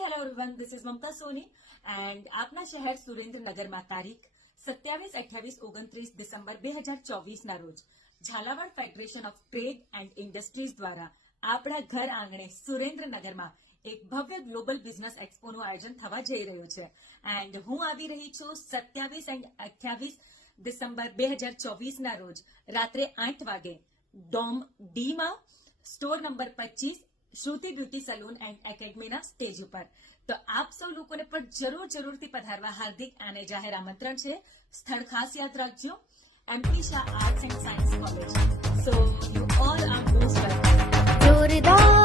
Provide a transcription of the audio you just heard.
Hello everyone, this is Mamta Soni and આપના શહેર સુરેન્દ્રનગરમાં તારીખ 27, 28, 29 ડિસેમ્બર 2024 ના રોજ Jhalawad Federation of Trade and Industries દ્વારા આપણા ઘર આંગણે સુરેન્દ્રનગરમાં એક ભવ્ય ગ્લોબલ બિઝનેસ એક્સપોનું આયોજન થવા જઈ રહ્યું છે એન્ડ હું આવી રહી છું 27 એન્ડ 28 ડિસેમ્બર 2024 ના રોજ રાત્રે 8 વાગે ડોમ ડી માં store number 25 Shruti beauty salon and એકેડમીના સ્ટેજ ઉપર. તો આપ સૌ લોકોને પણ જરૂરથી પધારવા હાર્દિક અને જાહેર આમંત્રણ છે. સ્થળ ખાસ યાદ રાખજો, MP Shah arts and science college. So you all are most welcome.